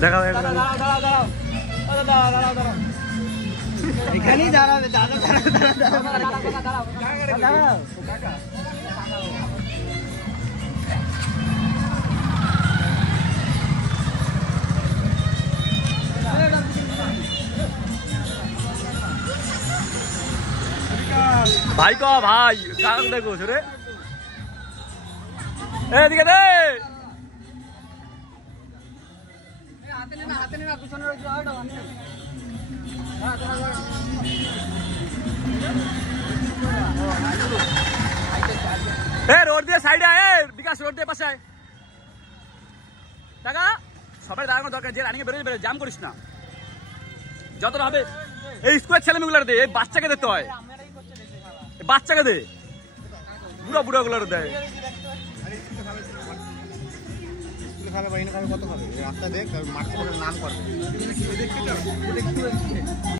দেখাও এখানেই দাঁড়াবে দাদা দাঁড়াও ভাই ক ভাই কাক দেখো রে এদিকে দে রোড দিয়ে সাইডে আয় বিকাশ রোড দিয়ে পাশে টাকা সবাই দাঁড়ানো দরকার যে রানিং বেরোয় জাম করিস না যতটা হবে এই স্কুলের ছেলে মেয়েগুলো দে এই বাচ্চাকে দিতে হয় বাচ্চাকে দে বুড়া বুড়া গুলো দেয় কত খাবে রাস্তা দেখ নাম করবে